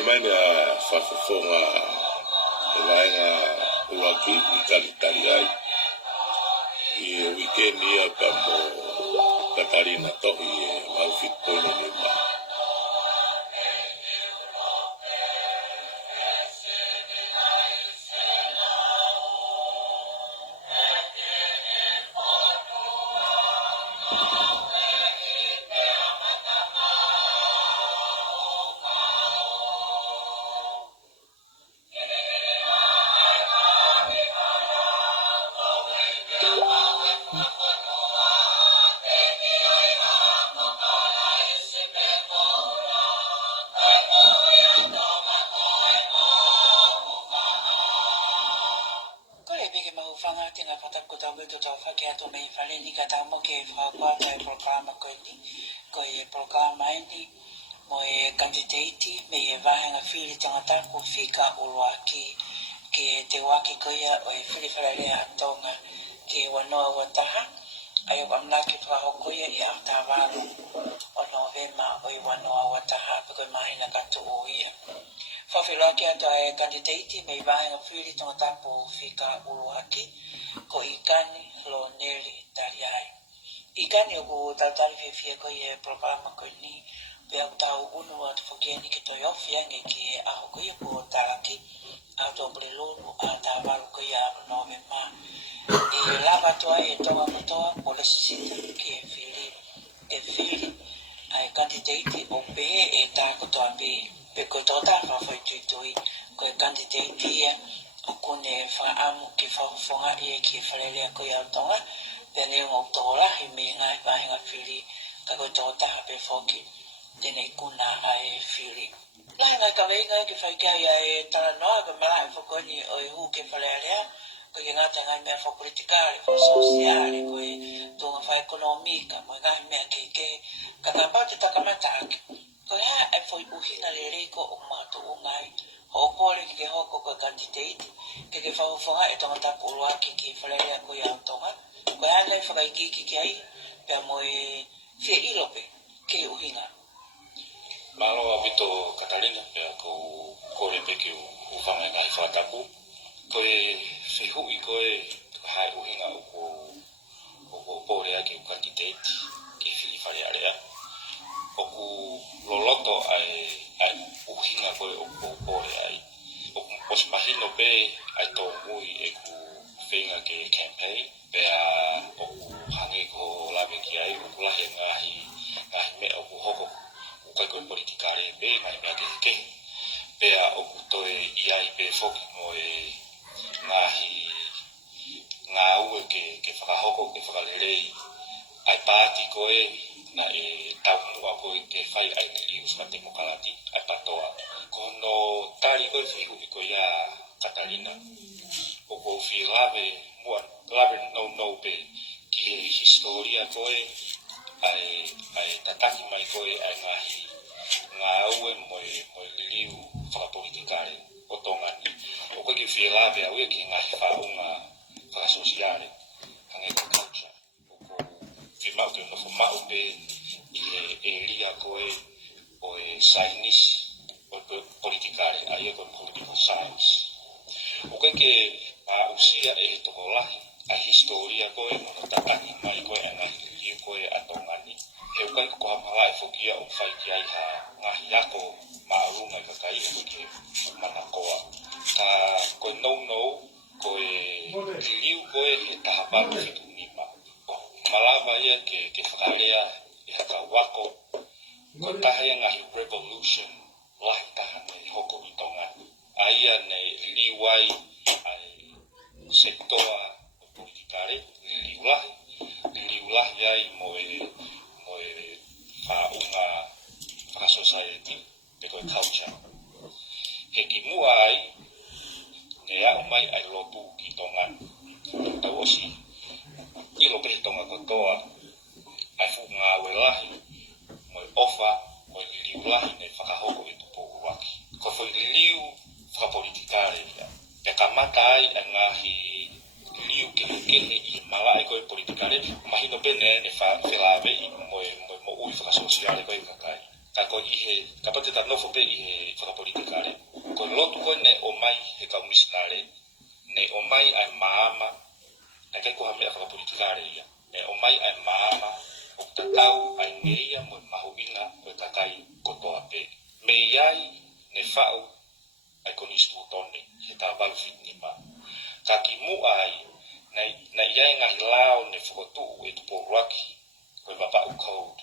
maina whafofonga laenga uaki I Kalitariai I weekend ia kamo Katarina tohi e Malfitoni ni ma. Fika ulwaki ke te waki koia o whiriwhararea tonga ke wanoa wataha ai o amnaki whahokoia I Aotearoa o Novema o I wanoa wataha peko I mahina katu o ia. Whawhiroaki ato ai kandidati me wahenga whiri tonga tapu fika ulwaki ko Ikani lo Neri Tariai. Ikani o ku tautari whiwhia koia programa koe ni pe au tau unu atu whakeni ki toi ofiange ki aho kuia po taraki au tō Brelonu a tā waru kuia a Novema. E lava toa e tonga matoa o le sisita ki e whiri ai kandidati o pe e tā kotoa pe kotoa tā whawhai tuitui ko e kandidati ia o kone whaamu ki whahofonga ia ki whalelea kuia au tonga pe ne ngau tōra he me ngai wahinga whiri ka kotoa tā pe whoki. Tēnei kuna ai whiri. Lai ngai ka weinga ki whaikai ai tala noa ka mara whakoni o I hu ke whalearea ko I ngata ngai mea whapolitikare, whasosiare, ko I tōnga wha ekonomika, mo I ngai mea ke ka kapau te takamataki. Ko hea ai whoi uhina le reiko o mātu o ngai. Ho kore ki ke hoko ko kandidati, ke whahofonga e tonga tapu uruaki ki whalearea ko I Aotonga. Ko hea ngai whakaikiki ki ai, pia mo I whia ilope ke uhina. Malo abito Katarina pia ko kore peke u whanga ngai whatapu. Ko e whihu I koe hai uhinga o pōre ake u kandidati ke whiwhare area. O ku loloto ai uhinga koe o pōre ai. O ku mahino pe ai tō mui e ku whenga ke campaign. Pea o ku hange ko lawe ki ai o ku lahe ngahi mea o ku hoko kai koe politikare be ngai mea ke pea o ku toe I ai pe whoki mo e ngā ue ke whakahoko ke whakalelei ai pāti koe na e taunua koe ke whai ai ni lius ka demokarati ai patoa ko no tari koe whihu I koe ia Katarina o ko whilawe mua lawe no pe ki he historia koe ai tataki mai koe ai ngā ue moe liu whakapolitikare o tongani. O koe ki whilawe au e ki ngahi whaunga whakasosiare hange ko culture. O ko whimau te nofo mau pe I e lia koe o e sainis o politikare ai e koe political science. O koe ke usia e he toko lahi ai historia koe no tataki mai koe e ngahi liu koe a tongani. He ukai ko hamala e whokia o whai ki ai ha ngahi ako maarunga I kakai e wiki manakoa. Ka koe no koe liu koe he tahaparu fitu nima. Malava ia ke whakarea e haka wako. Ko tahea ngahi revolution lahi tahane I hoko I tonga. Aia nei liwai ai sektoa o politikare liu lahi ai moe whaunga whakasociety pe koe culture. He ki mua ai ne au mai ai lotu ki tonga tau osi I lope he tonga kotoa ai fu ngā we lahi moe ofa moe liu lahi ne whakahoko I tupo uruaki. Ko whoi liu whakapolitikare ia. Pe kamata ai ngahi liu kehe I mala ai koe politikare mahino pene ne whelawe I moe ui whakasociale koe kakai. ka ko ihe ka pate ta no fo pe ihe fa politika le ko lotu ko ne o mai he ka misnare ne o mai ai mama na ke ko ha me ka politika le ya ne o mai ai mama o tatau ai ngeia mo mahuina o takai ko to ape me yai ne fa'u ai ko ni stu tone he ta bal fit ni ma ka ki mu ai na yai nga hilao ne fo tu e tu po rocky ko baba u code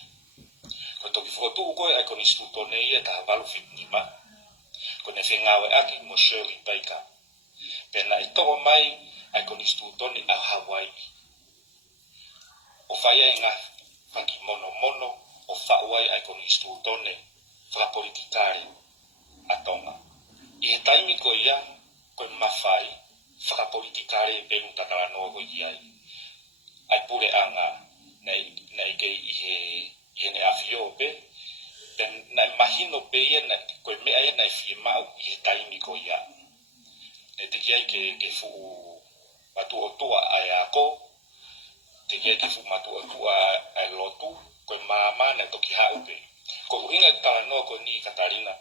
ko to ki fo tu ko ai ko ni stu tone ia ta bal fit ni ma ko ne fingawe aki mo Shirley Baker pena i to mai ai ko ni stu tone a Hawaii o fai nga fanki mono o fa'uai ai ko ni stu tone fra politikari atonga i he taimi ko ia ko mafai fra politikari pe utakala no ko ia ai pure anga nei ke i he ne afio pe na imagino pe ia na ko me ai na firma i he taimi ko ia ne te kia ke fu atu otua ai ako te kia ke fu matu otua ai lotu ko mama na toki ha upe ko inga tala no ko ni Katarina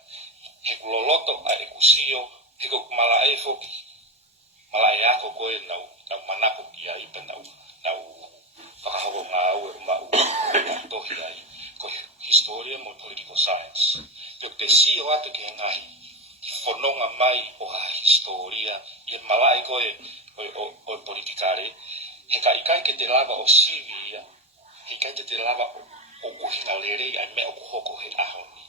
he loloto a ekusio he ko mala ai foki mala ya ko ko na manako kia i pena na fa ho nga o ma u to hiai ko historia mo political science yo te si o ate ke ngai fononga mai o ha historia i mala ai ko o politikare he ka ikai ke te lava o sivia he kai te lava o uhina lere ai me o hoko he ahoni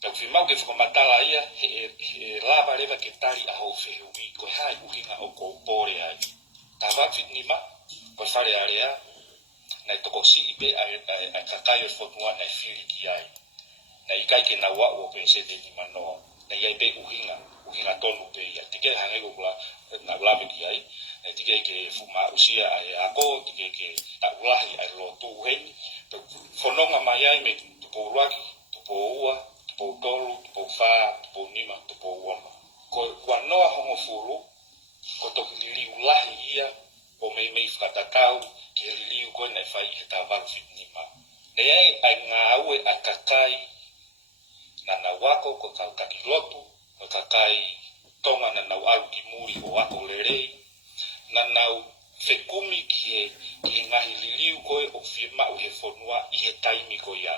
pe firma ke fo matala ia he lava leva ke tali a ho fe ui ko hai uhina o ko pore ai ta va fitnima ko fare area na to ko si be a kakayo fo twa na fili ki ai na ikai ke na wa o pe se de ni mano na ia be uhina tonu pe ia tike hange ko na lava ki ai na tike ke fuma usia ai ako tike ke ta ulahi ai lo tu hen fononga mai ai me tu po ruaki tu po ua tu po tolu tu po fa tu po nima tu po uama ko wanoa hongo furu ko to li ulahi ia o me fkatakau ke li ko na fai ta va fit nima ne ai ngawe akakai na wako ko ka kilotu ko kakai tonga na au ki muri o wako lere na fekumi ki ngahi liu ko o firma o he fonua i he taimi ko ia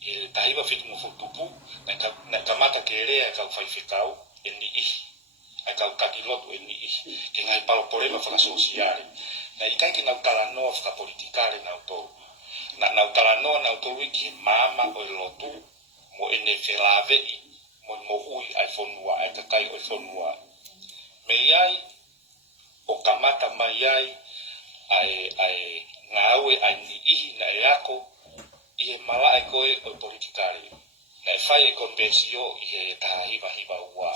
e taiva fit mo futupu na kamata ke rea ka fai fitau eni ai ka kilotu eni ke ngai palo problema fa sociale na ikai ke na kala no fa politikare na to na kala no na to wiki mama o lotu mo ene felave mo ui ai fonua ai kai o fonua me ai o kamata mai ai ngawe ai ni na yako i mala ai ko o politikari na fai konvensio i he hiva ua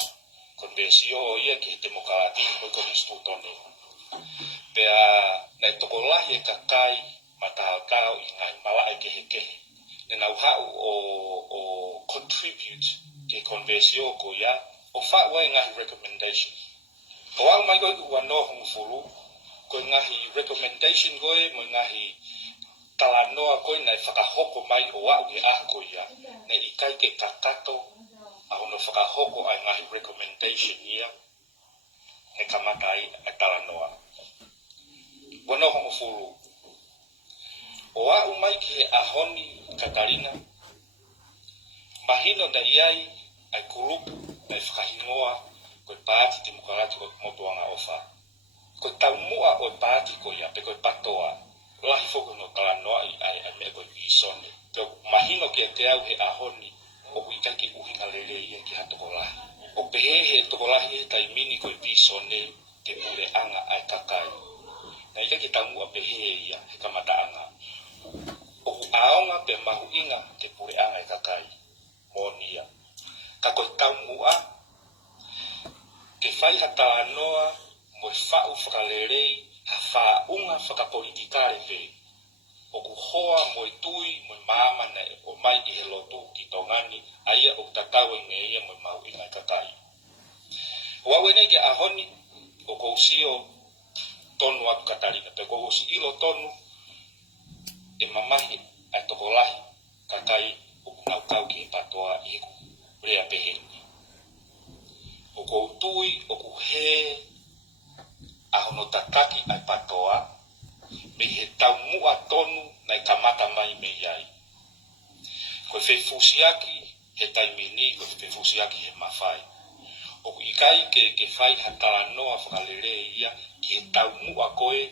konvensio ia ki demokrati ko konstitutone pe na tokolahi kakai matao i ngai mala ai ke na ha o contribute ke konvensio ko ya o fa wa ngai recommendation ko wa mai ko no hong fulu ko ngahi recommendation ko mo ngahi talanoa ko na whakahoko mai o wa uke ako ia ne ikai ke kakato a ono whakahoko ai ngahi recommendation ia he kamatai a talanoa wano hongo furu o wa umai ki ahoni Katarina mahino da iai ai kurupu na whakahingoa ko paati demokrati o motuanga ofa ko taumua o paati ko ia pe ko patoa lahi foko no kala noa ai me ko visone to mahino ke te au he ahoni o kuita ki uhinga lele ia ki hatokola o pehe to kola he taimini ko visone te pure anga ai kakai na ika ki tamu a pehe ia he kamata anga o aonga pe mahu inga te pure anga ai kakai monia ka ko taumua ke fai hata noa mo fa'u fralerei ha fa unga faka politikare fe o ku hoa mo tui mo mama na o mai i he lotu ki tongani aia o tatawe ngeia mo mau inga kakai wa wene ke ahoni o ko usio tonu atu Katarina pe ko usi ilo tonu e mamahi a tokolahi kakai o au kau ki patoa i ku rea peheni. O kou tui, o ku he ahono tataki ai patoa, me he tau mua tonu nai kamata mai me iai. Koe whewhusiaki he taimini, koe whewhusiaki he mawhai. O ku ikai ke whai hatala noa whakalere ia, ki he tau mua koe,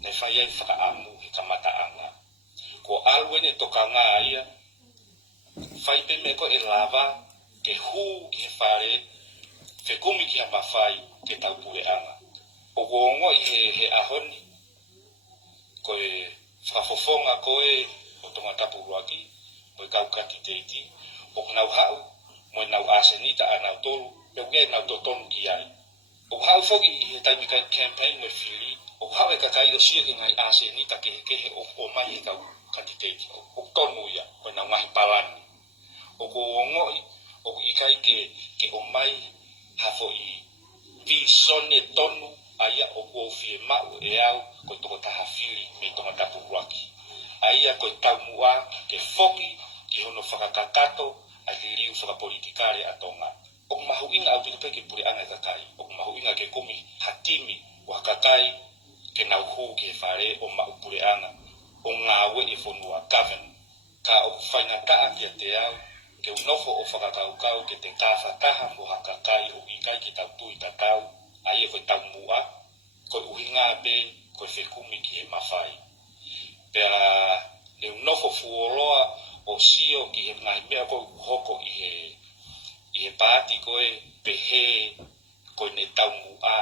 ne whai ai whakaamu he kamata anga. Ko alwene toka ngā ia, whai pe me ko e lava, ke hū ki he whare, whekumi ki ha mawhai, ke tau pure anga. O kuongo i he ahoni, koe whakafofonga koe, o tonga tapu ruaki, koe kaukati teiti, o nau hau, moe nau asenita a nau toru, peo kia nau totonu ki ai. O hau foki i he taimika campaign moe whiri, o hau e kakai o sia ki ngai asenita ke o mai he kaukati teiti, o tonu ia, koe nau ngahi palani. O kuongo i, o ikai ke o mai hafo i visone tonu, aia o kuo fie mau e au, koe toko taha whiri me tonga tapu ruaki. Aia koe tau mua, ke foki, ki hono whakakakato, a ki riu whakapolitikare a tonga. O mahuinga au pikipeke pure anga kakai, o mahuinga ke kumi hatimi wa kakai, ke nau hū ke whare o mau pure anga, o ngā wei whonua govern, ka o whaingataa ki a te au, ke unofo o whakakaukau ke te kāwhataha mo hakakai o ikai ki tau tui tatau, aia koe tau mua, koe uhinga be, koe whekumi ki he mawhai. Pea le unofo fuoroa o sio ki he ngahi mea koe uhoko i he pāti koe pehe koe ne tau mua,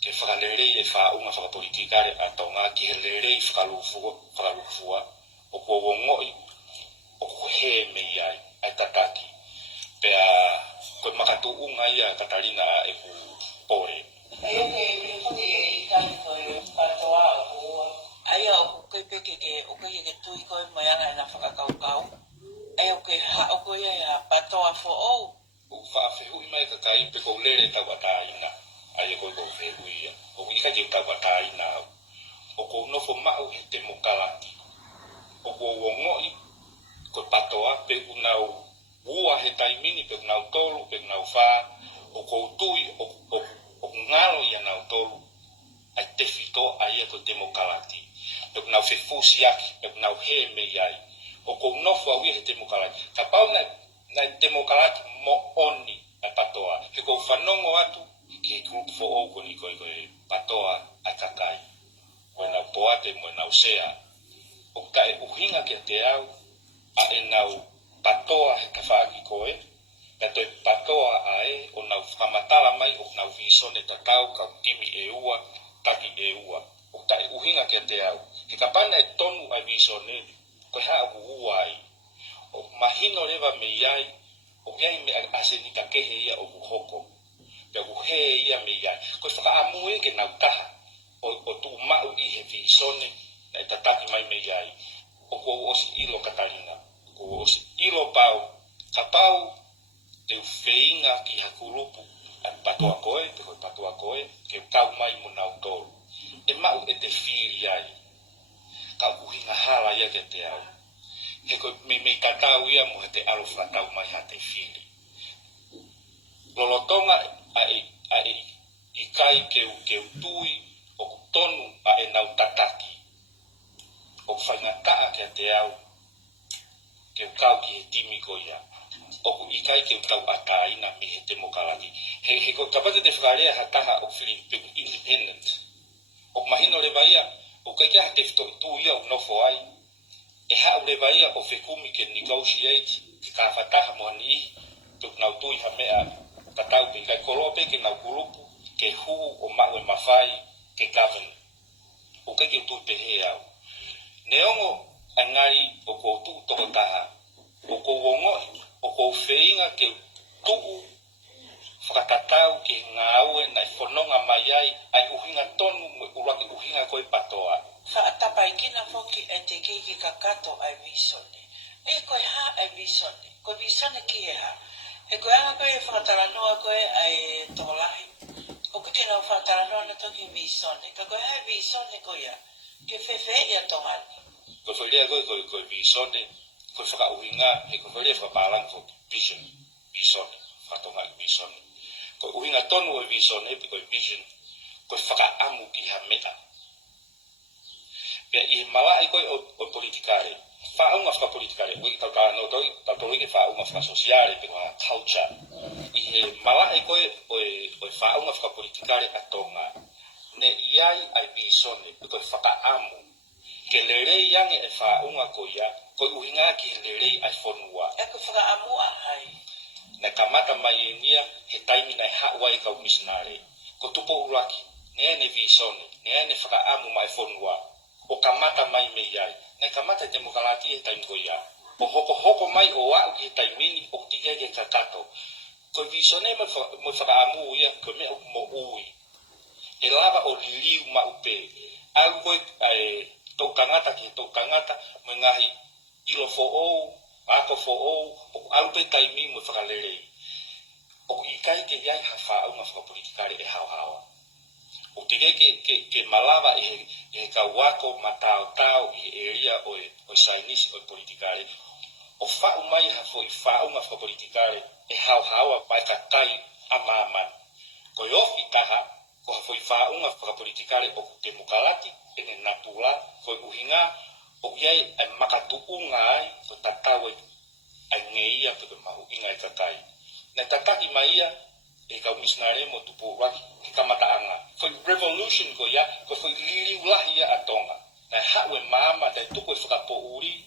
ke whakalerei e whaunga whakapolitikare a tonga, ki he lerei whakalufua, o kua wongoi, o kua he me iai, ai tataki. Pea koe makatu unga ia Katarina e ku pore. Aia ke pute e ikai koe patoa o kua. Aia o koe peke o koe ke tui koe mai anga e na whakakaukau. Aia o koe ha o koe e a patoa fo o. O whaafehui mai kakai pe kou lere tau ataina. Aia koe kou whehui ia. O ika ke tau ataina au. O kou nofo mau he te mokalati. O kou wongoi koe patoa pe unau ua he taimini pe unau tolu pe unau wha. O kou tui o ngalo ia nau tolu. Ai te whito aia koe te mokalati. Pe unau whewhusiaki, pe unau he me iai. O kou nofo au ia he te mokalati. Ka pau na te mokalati mo oni a patoa. He kou whanongo atu ki he group for o koni koe patoa a kakai. Koe nau poate mo nau sea. O ka e uhinga ki a te au a e nau patoa he ka whaaki koe. Ka toi patoa a e o nau whamatala mai o nau visone tatau ka timi e ua, taki e ua. O ka e uhinga ki a te au. He ka pana e tonu a visone koe haa ku ua ai. O mahino rewa me iai, o iai me asenika kehe ia o kuhoko. Pea kuhe ia me iai. Koe whakaamu e ke nau taha. O tu mau i he visone na e tataki mai me iai. O kua osi ilo Katarina. Kua osi ilo pau. Ka pau te uwheinga ki hakurupu. A patoa koe, te koe patoa koe. Ke kau mai mo nau tolu. E mau e te whiri ai. Ka uhinga hala ia ke te au. He koe me tatau ia mo he te alo whatau mai ha te whiri. Lolotonga a i kai ke utui o tonu a e nau tataki. O whaingataa ke te au ke kau ki he timi ko ia. O ku i kai ke utau ataina me he te mokalaki. He koe kapate te whakarea ha taha o Philippine Independent. O mahino rewa ia, o kai kia ha te whito tu ia o nofo ai. E hau rewa ia o whekumi ke negotiate, ke ka whataha mohani ihi, tuk nau tui ha mea tatau pe kai korope ke nau kurupu, ke hu o mau e mawhai, ke govern. O kai ke tui pe he au. Neongo angai o kou tu toko taha, o kou wongoi, o kou wheinga ke tuku whakatatau ke ngā aue nai whanonga mai ai uhinga tonu mo uraki uhinga koe patoa. Whaatapa i kina whoki e te keiki kakato ai visone. E koe ha ai visone. Koe visone ki e ha. E koe anga koe e whakataranoa koe ai tolahi. O kuke nau whakataranoa na toki visone. Ka koe hai visone koe ia. Ke whewhe ia tongani. Koe whairea koe visone, ko whakauhinga he ko whare whakapalang ko vision whakatonga vision ko uhinga tonu o vision he ko vision ko whakaamu ki ha mea pia i malai ko o politikare whaunga whakapolitikare ui tau no doi tau tolu ke whaunga whakasosiare pe ko culture i he malai ko o whaunga whakapolitikare atonga ne iai ai vision pe ko whakaamu ke lerei yange e whaunga ko ia ko uhinga ki lerei ai whonua e ko whakaamu a hai na kamata mai nia he taimi nai hawai kau missionary ko tupo uraki ne vision ne whakaamu mai whonua o kamata mai me iai na kamata demokrati he taimi ko ia o hoko mai o au ki he taimini o tigege kakato ko vision e mo whakaamu ia ko me mo ui e lava o liu ma upe au ko tau kangata ki tau kangata mo ngahi ilo fo o ako fo o au pe taimi mo whakalere o ikai ke iai hawha au ma whakapolitikare e hao o te ke malava e ka wako matao i area o Chinese o politikare o whau mai hafo i whau ma whakapolitikare e hao mai ka tai ama ko i ofi taha ko hafo i whau ma whakapolitikare o demokrati e ne natula ko i uhinga o iai ai makatuunga ai ko tatawe ai ngeia pe mahu inga i kakai na tataki maia e kau missionary mo tupu raki ki kamataanga foi revolution ko ia ko foi liliu lahi atonga na hawe mama te tuku e whakapo uri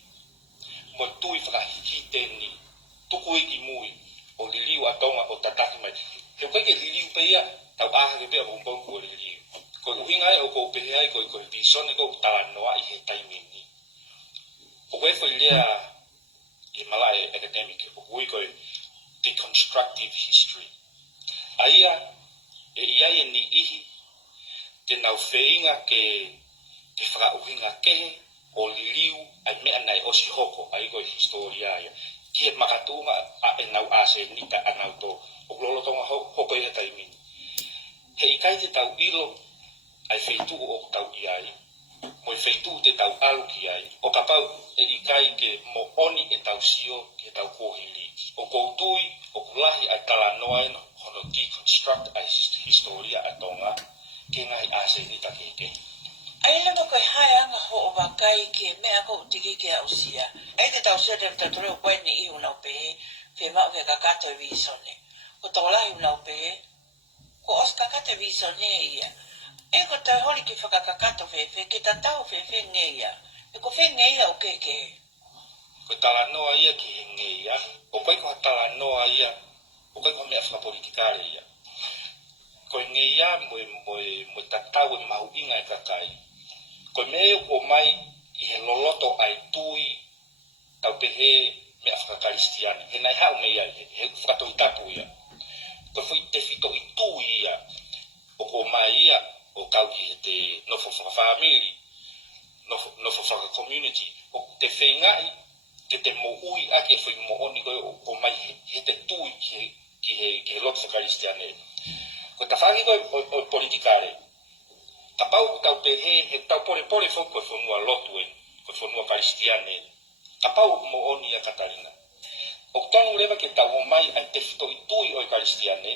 mo tui whakahiteni tuku i mui o liliu atonga o tataki mai he koe ke liliu pe ia tau aha ke pia bumbong ko liliu ko uhinga e o ko pehe ai ko vision e ko talanoa i he taimini o koe foi lea i malai academic o koe koe deconstructive history aia e iai ni ihi te nau wheinga ke whakauhinga kehe o liliu ai mea nei o si hoko ai koe historia ia ki he makatunga a e nau ase nika anau to o lolotonga hoko i he taimini he ikai te tau ilo ai wheitu o tau iai mo i wheitu te tau alu ki ai o kapau e ikai ke mo oni e tau sio ke tau kohili o koutui o kulahi ai talanoa eno hono deconstruct ai historia atonga ke ngai ase ni takeke ai lama koe hae anga ho o wakai ke mea ko utiki ke au sia ai te tau sia te tatore o koe ni i unau pe pe mau ke kakato e visone ko tawalahi unau pe ko os kakato e visone ia e ko tau hori ki whakakakato whewhe ke tatau whewhe ngeia e ko whe ngeia o keke ko talanoa ia ki he ngeia o koe ko talanoa ia o koe ko mea whakapolitikare ia ko ngeia mo tatau e mahu inga e kakai ko me o mai i he loloto ai tui tau pehe mea whakakaristiani he nai hau mea he whakatoitatu ia ko fui te whito i tui ia o ko mai ia o kau ki he te nofo whakawhamiri nofo whaka-community o te whengai ke te mo ui ake whi mo oni koe o mai he te tui ki he loto whakaristiane ko ta whaki koe o politikare ka pau tau pehe he tau pore fo koe whanua lotu e koe whanua karistiane ka pau mo oni a Katarina o tonu lewa ke tau o mai ai te whito i tui o i karistiane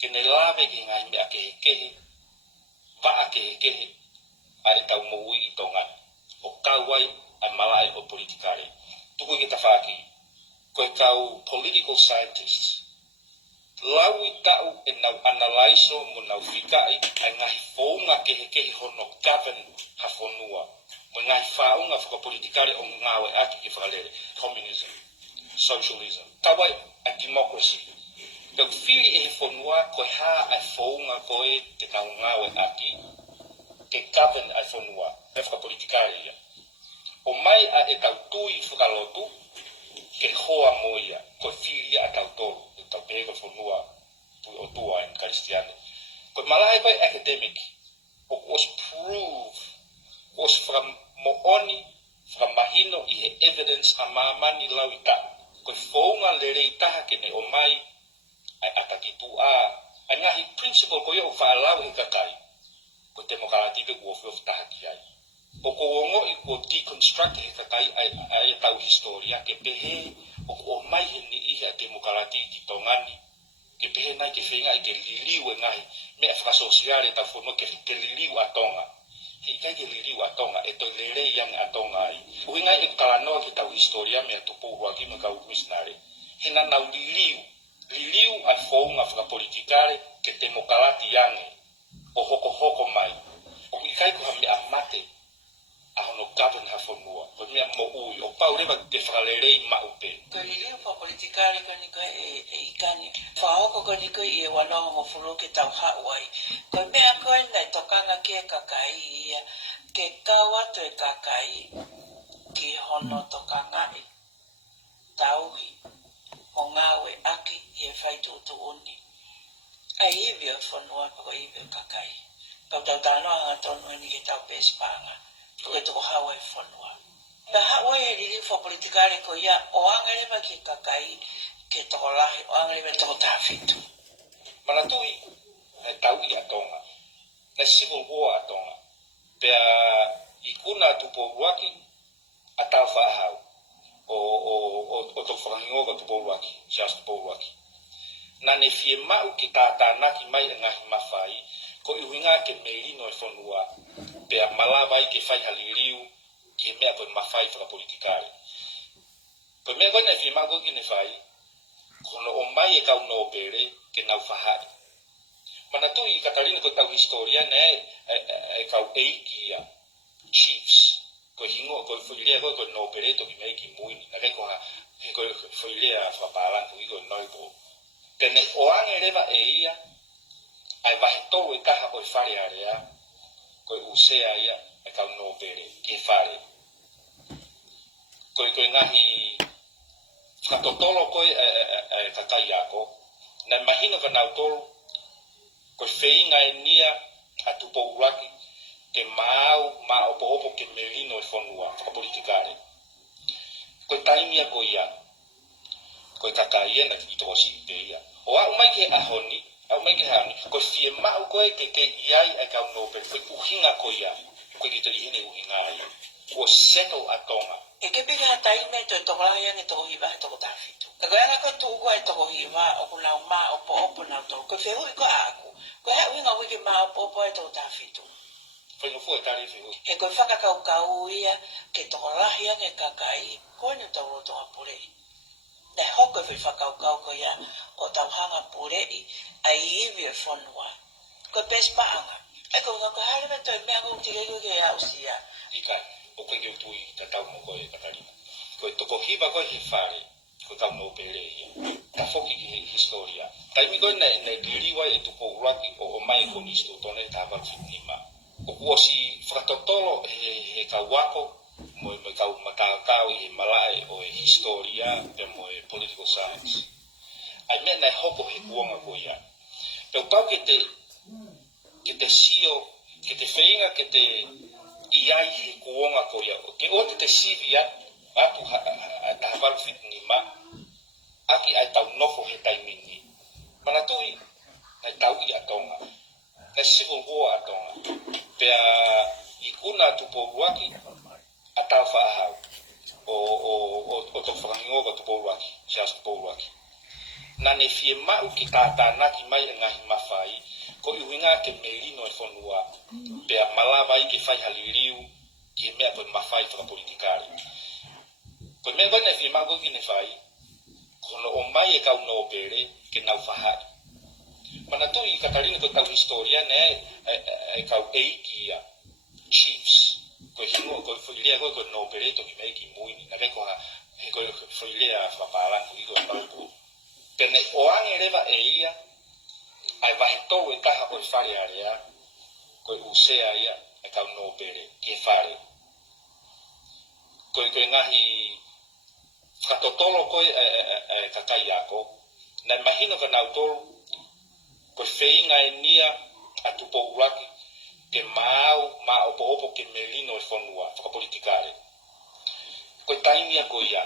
ke ne lawe ki ngai mea kehe waa kehe are tau mo ui i tonga o kauai ai malai o politikare tuku ki ta whaki koe kau political scientists lau i tau e nau analaiso mo nau whikai ai ngahi whaunga kehe hono govern ha whanua mo ngahi whaunga whakapolitikare o ngawe aki ki whakalere communism, socialism tawai a democracy tau whiri e he whanua koe ha ai whaunga koe te nau ngawe aki ke govern ai whanua e whakapolitikare ia o mai a e tau tui whakalotu ke hoa moia ko whiri a tau toru tau pego whanua o tua in Karistiane. Ko malai koe academic o was prove was from mooni from mahino i he evidence a mamani lau i taha. Ko whaunga lere i taha ke ne o mai ai atakitu a ngahi principle ko i o whaalau i kakai ko demokrati pe uofi o taha ki ai. o ko ongo I ko deconstruct he kakai ai tau historia ke pehe o mai he ni I he demokrati ki tongani ke pehe nai ke whenga I ke liliu e ngai me a whakasosiare ta whono ke liliu a tonga he kai ke liliu a tonga e toi lere yang a tonga ai ui ngai e kalanoa ki tau historia me a tupu huaki me kau misnare he na nau liliu a whounga whakapolitikare ke demokrati yange o hoko mai o I kai ko hame a mate ahono govern ha fonua ko mea mo ui o paureva te whakalere ma upe ko liliu pa politikare ko ni ko e ikani whaoko ko ni ko I e wanoa mo fulu ke tau hawai ko mea ko nei tokanga ke kakai ia ke kawa to e kakai ki hono tokanga I tauhi o ngawe aki I e whaitu tu uni ai iwi o fonua ko iwi o kakai ko tau tanoa tonu ni ke tau pespanga ko to Hawaii fonua na Hawaii e lili fo politikare ko ia o angere ba ki kakai ke to lahi o angere ba to tafitu manatui e tau I a tonga na civil war a tonga pea I kuna tupo uaki a tau whaahau o to whakangingoga tupo uaki sias tupo uaki na ne fie mau ki tātānaki mai e ngahi mawhai ko I huinga ke meirino e whanua pea malawai ke whai haliriu ki mea koe mawhai whakapolitikare. Koe mea koe ne fie mau koe ki ne whai kono o mai e kau no pere ke nau whahari. Mana tu I Katarina koe tau historia ne e kau eikia chiefs koe hingo koe whuirea koe no pere toki mei ki muini na kei koe whuirea whapalantu I koe noipo. Pene oange rewa e ia ai wahi tolu e kaha koe whare area koe usea ia e kau no pere ke whare koe ngahi whakatotolo koe e kakai ako na mahino ka nau tolu koe wheinga e nia a tupo uraki ke ma opo ke merino e whanua whakapolitikare koe taimia koe ia koe kakai e na ki toko si te ia o au mai ke ahoni au mai ke hani ko fie mau koe ke iai e kau no pe koe uhinga koe ia koe ki te ihene uhinga ai ko settle a tonga e ke pika hatai me to tokola ia ne toko hiwa toko tafitu ka koe ana koe tuku e toko hiwa o kuna ma opo na toko koe whehu I koe aku koe hea uhinga wiki ma opo e toko tafitu whainga fu e tari whehu e koe whakakau ia ke tokola ia ne kakai koe ni toko tonga pure ne hoko e whakakau koe ia o tau hanga pure ai iwi e whanua koe pespaanga e koe koe haere me toi mea koe tike koe ke au sia Ikai, o koe keu tui ta tau mo koe Katarina koe toko hiva koe he whare koe kau no pere ia ta whoki ki historia taimi koe ne liriwa e tupo uraki o mai konisto tone ta whakitnima o kuosi whakatotolo he kau wako mo kau matakau I he malae o e historia pe mo e political science ai mea nai hoko he kuonga koe ia peo pau ke te sio ke te whainga ke te iai he kuonga koe ia ke o te sivi atu a tahawaru whitnima aki ai tau nofo he taimini mana tui nai tau I a tonga nai civil war a tonga pea I kuna tupo uaki a tau whaahau o to whakangingoga tupo uaki sias tupo uaki na ne fie mau ki tātānaki mai e ngahi mawhai ko I huinga ke meirino e whanua pea malawai ke whai haliriu ki mea koe mawhai whakapolitikare koe mea koe ne fie mau koe ki ne whai kono o mai e kau no pere ke nau whahari mana tu I Katarina koe tau historia ne e kau eikia chiefs koe hingo koe whuirea koe no pere toki mei ki muini na kei koe whuirea whapalantu I koe paupu pene oange rewa e ia ai wahi tolu e kaha koe whare area koe usea ia e kau no pere ke whare koe ngahi whakatotolo koe e kakai ako na mahino ka nau tolu koe wheinga e nia a tupo uraki ke ma opo ke merino e whanua whakapolitikare koe taimia koe ia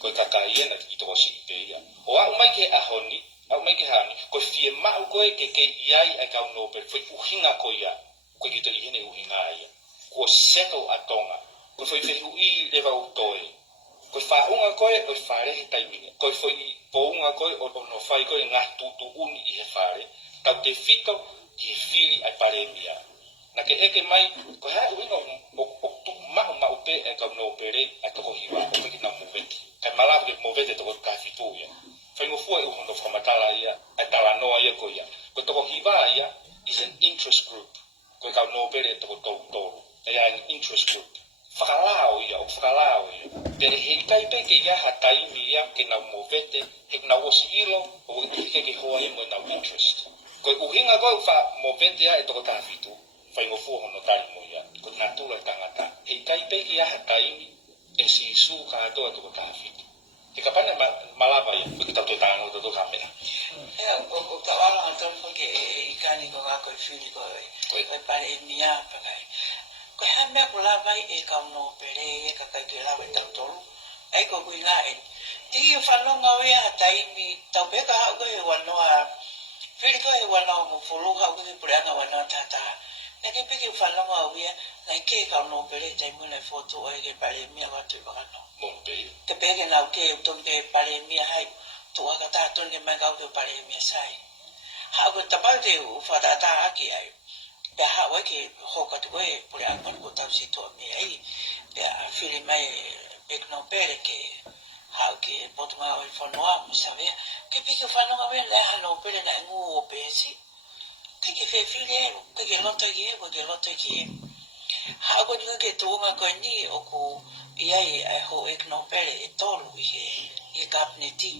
koe kakai e na ki toko si te ia o au mai ke ahoni au mai ke hani koe fie mau koe ke iai e kau no pe foi uhinga koe ia koe ki te ihene uhinga ia ko settle atonga ko foi hui le va utoe ko fa unga koe o fare he taimini ko foi po unga koe o no fai koe nga tutu uni i he fare tau te fito i fili ai paremia na ke eke mai ko ha uino o tu ma upe e ka no pere a to hiwa o me na movete ka malave movete to ka fitu ya fai mo foi o no formatala ia a tala no ia ko ia ko to hiwa ia is an interest group ko ka no pere to an interest group whakalao ia o whakalao ia pero he taipe ke ia hataimi ia ke na movete he na osilo o ke hoa ia mo na interest ko uhinga ko fa movete ia e to ka fitu fai mo fu no tali mo ia ko na tula tangata he taipe ke ia hataimi e si su ka to ka fitu ke kapana malava ia ko ta to tano to kamera o tawala anton porque ikani ko ga ko fili ko pare mia pakai ko ha me ko la vai e ka no pere e ka ka ke la ve tantolo ai ko kuila e ti fa no ngawe atai mi ta pe ka ha ko e wano a fili ko e wano mo fulu ha ko pure ana wano tata e ke pe ke fa no ngawe na ke ka no pere tai mo na foto e ke pare mia va tu ba no mo pe ke pe ke na ke to ke pare mia hai to ka ta to ne ma ka ke pare mia sai ha ko ta pa de u fa ta ta ki ai pe ha wa ke ho ka to e pure an ko ta si to me ai pe fili mai pe no pere ke ha ke poto ma o fo no a sabe ke pe ke fa no a ver la ha no pere na ngu o pe si ke fe fili ke lo to ki ko ke lo to ki ha ko ni ke to nga ko ni o ko ia e ho e no pere e tolu e kapneti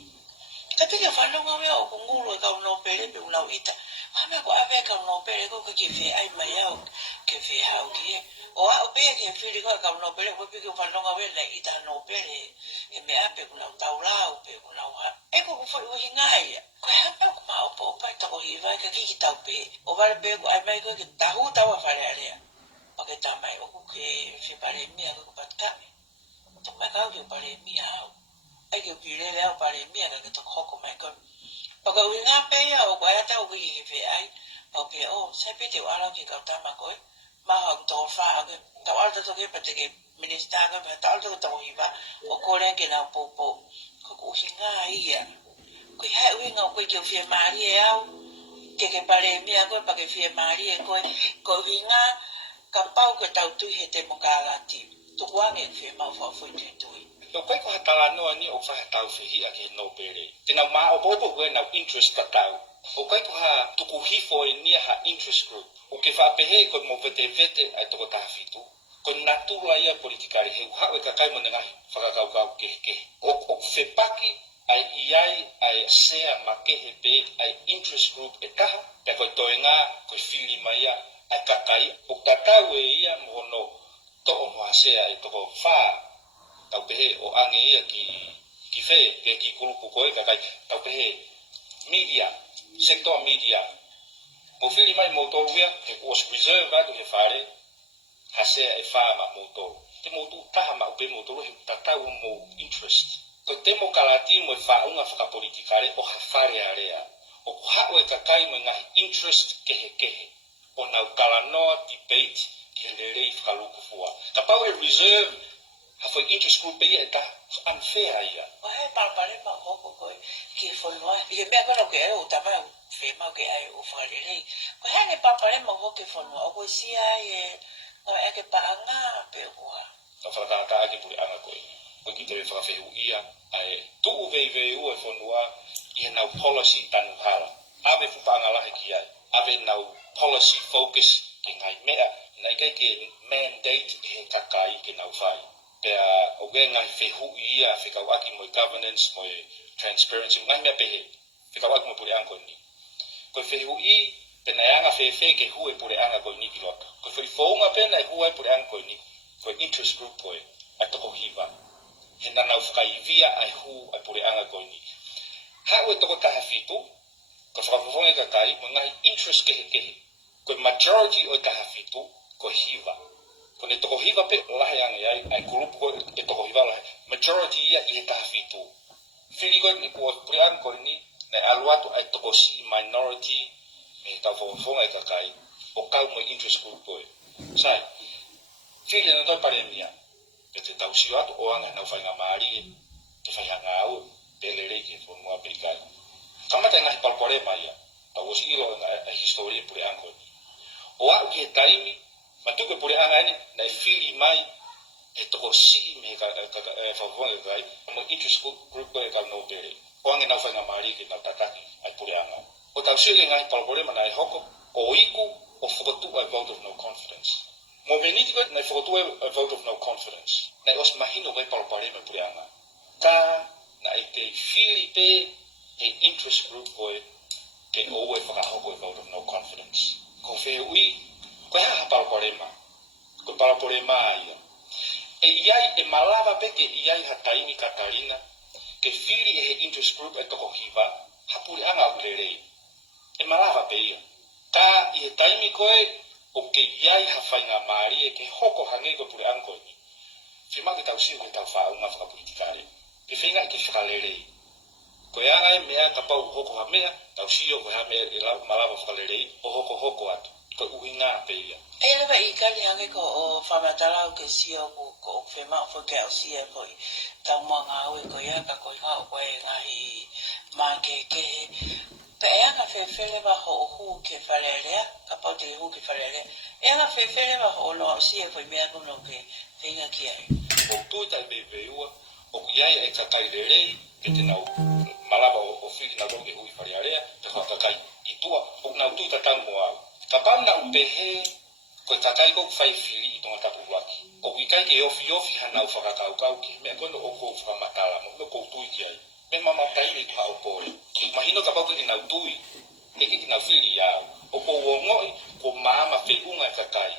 ka pe ke fa no a ver o ko ngu ka no pere pe una ita Hama ko ave ka no pere ko ke fe ai mai au ke fe hau ki o a pe ke fe ko ka no pere ko pe ko fa no ave le ita no pere e me ape ko na taula o pe ko na wa e ko ko foi o hingai ko hama ko ma o po pa to ko i vai ka ki ta pe o va pe ko ai mai ko ke ta hu ta wa fa le ale pa ke ta mai o ko ke fe pare mi ko pa ta to ma ka ke pare mi au ai ke pi le le pare mi ka to ko mai ko Paka winga pe ya o kwa ta o ki fe ai o pe o se pe te ala ki ka ta ma ko ma ha to fa ke ta ala to ke pete ke minista ka pa ta to to hi ba o ko len ke na po ko ko hinga ai ya ko ha winga ko ki fe ma ri ya ke pare mi ko pa ke fe ma ri ko winga ka pa ko ta tu he te mo ka la ti to wa nge fe ma fa fu te tu no kai ko hatala no ani o fa tau fihi ake no pere tina ma o bobo ko na interest tau o kai ko ha tu ku hi fo ni ha interest group o ke fa pehe ko mo vete ai to ta fitu ko na tu la ia politikari he ha ka kai mo na fa ka ke o fe paki ai se ma ke he pe ai interest group e ka pe ko to nga ko fili mai ai ka kai o ta we ia mo no to o ma se ai to fa tau pehe o ange ia ki fe ke ki kulupu koe ka kai tau pehe media sector media mo fili mai mo to wia ke was reserve atu he fare hase e fa ma mo to te mo tu ta ma pe mo to he ta mo interest ko te mo kalati mo fa unga fa politikare o ha fare area o ha o ka kai mo nga interest ke o na kala no debate ke le rei fa lu ku fua ta pa we reserve foi interest group pe eta unfair ia wa he pa pare ma ho ko ki fo no e me ko ke o ta ma fe ma ke ai o fa le ko he ne pa pare ma ho ke fo no ko si ai no e ke pa nga pe wa ta fa ta ake puli ana ko ki te fa fe ia ai tu ve u e fo no i na policy tan hala ave fu pa nga la ki ai ave na policy focus ki ngai mea na ke mandate e ka kai ki na fai o ge ngai fe hu ia fe ka waki mo governance mo transparency ngai me pe fe ka waki mo pure an ko ni ko fe hu i pe na anga fe ke hu e pure anga ko ni ki lot ko fe fo nga pe na hu e pure an ko ni ko interest group ko a to hiva he na na fuka i via ai hu e pure anga ko ni ha o to ko ta fitu ko fa fo nga ka kai mo ngai interest ke ko majority o ta fitu ko hiva ko ne to hiva pe la yang ai grupo ko to hiva la majority ia i ta fitu fili ko ni ko prian ko ni na alwatu ai to si minority me ta fo ngai ka kai o ka mo interest group ko sai fili na toi pare mia pe te tau si atu o anga na whainga maari ke whaihanga au pe lere ke fo mua perikai kamata ngahi palpore mai ya tau osi ilo na historia pure anko o au ki he taimi matuke pure anga ni na fili mai e toko si me ka whawonga kai mo interest group ko e ka no pere o anga na whainga maari ke na tataki ai pure anga o tau si ngahi palpore mana e hoko o iku o whakatu a vote of no confidence. Mo meniti ko na whakatu a vote of no confidence. Na os mahino wai palpare me purianga. Ka na i te fili pe he interest group ko ke owe whakahoko a vote of no confidence. Ko whe ui, ko ha palpare ma. Ko palpare ma ia. E iai e malava pe ke iai ha taimi Katarina ke fili he interest group e toko hiva ha purianga ulere. E malava pe ia. Ta i he taimi koe o ke iai ha whainga maari e ke hoko hange ko pure anko ni. Whima ke tau siu ke tau whaunga whakapolitikare. Ke whinga i ke whakalere. Koe anga e mea ka pau hoko ha mea, tau siu koe ha mea e lau malawa whakalere o hoko atu. Koe uhinga pe ia. E lewa i kari hange ko o whamatarau ke sio ko o whema o whake au sia ko i tau mua ngā ue ko ia ka koe ngā o koe ngahi maa ke pe anga whewhere wa ho o hu ke wharerea, ka pau te hu ke wharerea. E anga whewhere wa ho o no au sia koe mea kuno ke whinga ki ai. O tui tai me ua, o iai e kakai rerei, ke te nau malaba o whiri na roke hui wharearea, te hoa kakai i tua, o nau tui tatau mo au. Ka pau nau pehe, koe takai kou whai whiri i tonga tapu waki. O ikai ke ofi hanau whakakaukau ki, mea kono o kou whakamatala, mo kou tui ki ai. Me mama taimi tu hao pore. Mahino ka pau ki nau tui, e ki nau whiri au. O kou wongoi, ko maama whiunga e kakai.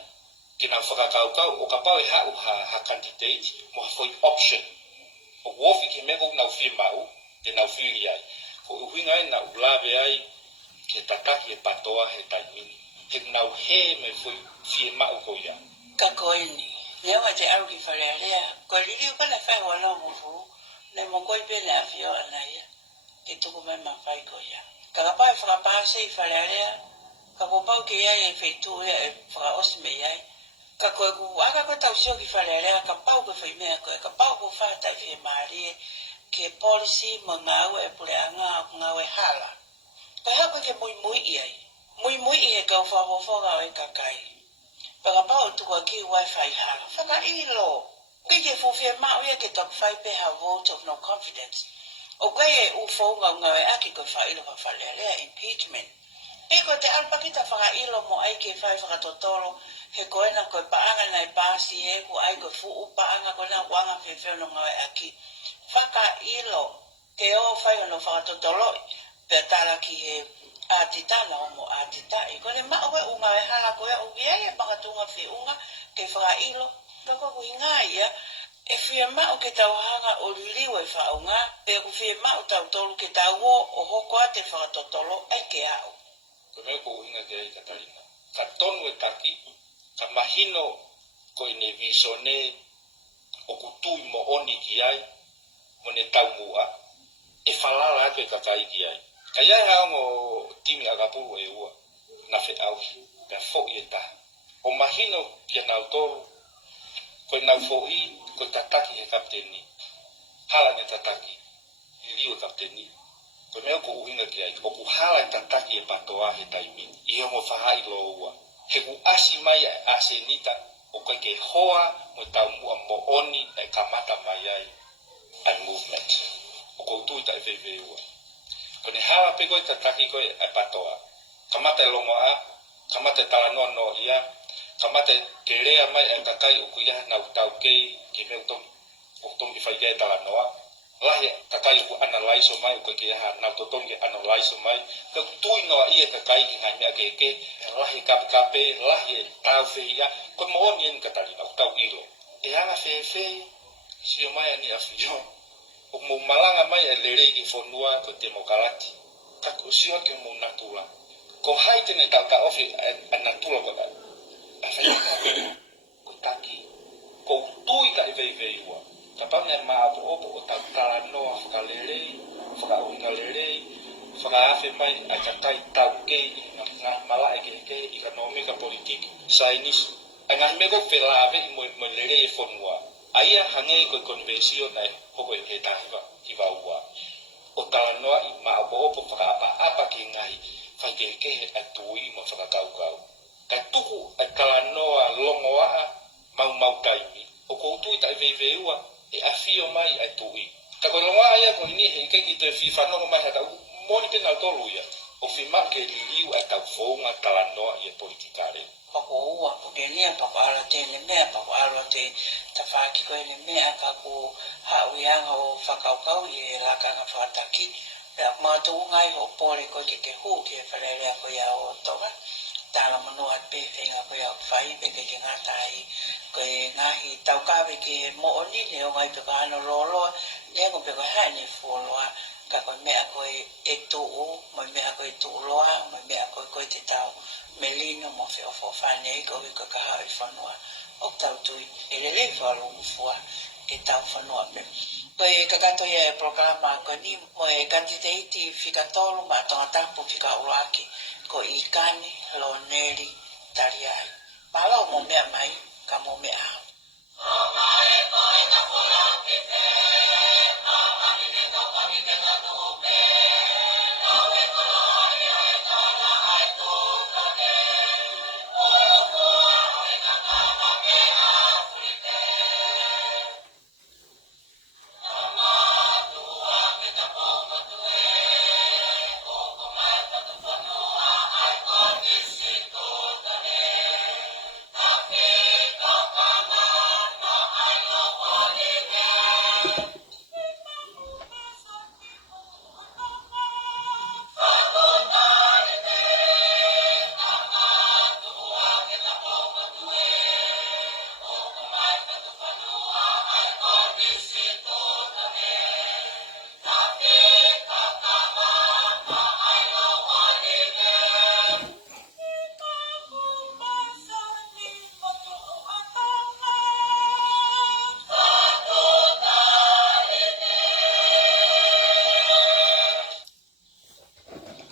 Ki nau whakakaukau, o ka pau e hau ha candidate, mo ha foi option. O wofi ki mea kou nau whimau, te nau whiri ai. Ko uhinga ai nau lawe ai, ke tataki e patoa he taimini. Ke nau he me foi whimau ko ia. Ka koe ni, newa te au ki wharearea, koe lili ukana whai wana o mufu, ne mo koe pene a whio anai, ke tuku mai mawhai ko ia. Ka kapai whakapāse i wharearea, ka kopau ke iai e whaitu ia e whakaosi me iai. Ka koe ku aka koe tau sio ki wharearea, ka pau koe whaimea koe, ka pau koe whata i whi maari ke policy mo ngau e pure anga o ngau e hala. Ka hako ke mui iai. Mui i he kau whawawhonga o e kakai. Paka pau tukua ki wifi hala. Whaka ilo. Ke ke fuwhia mao ia ke top 5 pe ha vote of no confidence. O koe e uwhaunga o ngau e aki koe whailo pa whalelea impeachment. Piko te alpakita whakailo mo ai ke whai whakatotoro he koe na koe paanga nai pāsi e ku ai koe fuu paanga koe na wanga whewheo no ngau e aki. Whakailo ke o whai ono whakatotoro pe tala ki he atitana o mo atitai. Koe ne maue unga e hala koe o iei e pakatunga whiunga ke whakailo. Loko ku hinga ia, e whia mau ke tau hanga o liliu e whaunga, pe ku whia mau tau tolu ke tau o hoko a te whakatotolo ai ke au. Ko mea ko hinga ke ai Katarina. Ka tonu e taki, ka mahino ko ne visone o kutui mo oni ki ai, mo ne tau mua, e whalala atu e kakai ki ai. Ka iai hao mo timi agapuru e ua, na whe au, ka fo i e ta. O mahino ki nau toru, koe nau fo'i, koe tataki he kapteni. Hala ne tataki, liu e kapteni. Koe mea ko uhinga ki ai, o ku hala e tataki e patoa he taimini. I homo whahai lo ua. He ku asi mai ase nita, o koe ke hoa mo tau mua mo oni e kamata mai ai. Ai movement. O kou tuita e veve ua. Koe ne hala pe koe tataki koe e patoa. Kamata e longo a, kamata e talanoa no ia, kamata ke rea mai e kakai o kuia na utau kei ke me utom i whaigai e talanoa. Lahi kakai o analyze o mai o ke ha na utotongi analyze o mai. Ka tui noa i e kakai ki ngai mea ke lahi kape, lahi e tau whia. Koe mooni en Katarina, utau ilo. E hanga whewhe, si o mai ani a whio. O mo malanga mai e lerei ki whonua ko te mokalati. Ka ko siwa ke mo natula. Ko hai tene tau ka ofi a natula ko kai. A whaia ko taki. Ko tui ka i vei ua. Ka pamia maa po opo o tau tala noa whakalerei, whakaunga lerei, whakaafe mai a kakai tau kei, ngā mala e kei i ka nomika politiki. Sainis, Anga me ko pela ve mo lere e fonua. Aia hange ko convention nai ko he tahiva hiva ua. O tala noa I ma o po apa ki ngai fai ke atui mo whakakaukau. Ka tuku ai tala noa longoa mau taimi. O ko tui tai veiveua e afio mai ai tui. Ka ko longoa aia ko ini he ke ki te whiwhanongo mai hata moni pena tolu ia. O whima ke liu ai tau whonga tala noa I e politikare. Pako ua, puke nia pako ala te le mea, pako ala te tawhaki koe le mea, ka ko hauianga o whakaukau I e lakanga whakataki. Pea kumatu ungai o pōre koe ke hū ke wharerea koe o tonga. Tāla manua pe whenga koe au whai, pe ke ngatai, koe ngahi taukawe ke mooni, ne o ngai peko ano loloa, ne ko peko hae ne fuoloa, ka koe mea koe e tuu, moi mea koe tuu loa, moi mea koe te tau. Melino mo fe ofo fane ko ka ka I fanua o tau tui ele le falo fua e tau fanua pe ko e ka kanto ye programa ko ni mo e candidate fika tolu ma to tampo fika uraki ko I kani lo neri tariai malo mo me mai ka mo me a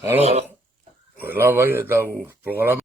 Halo, la vai e tau programa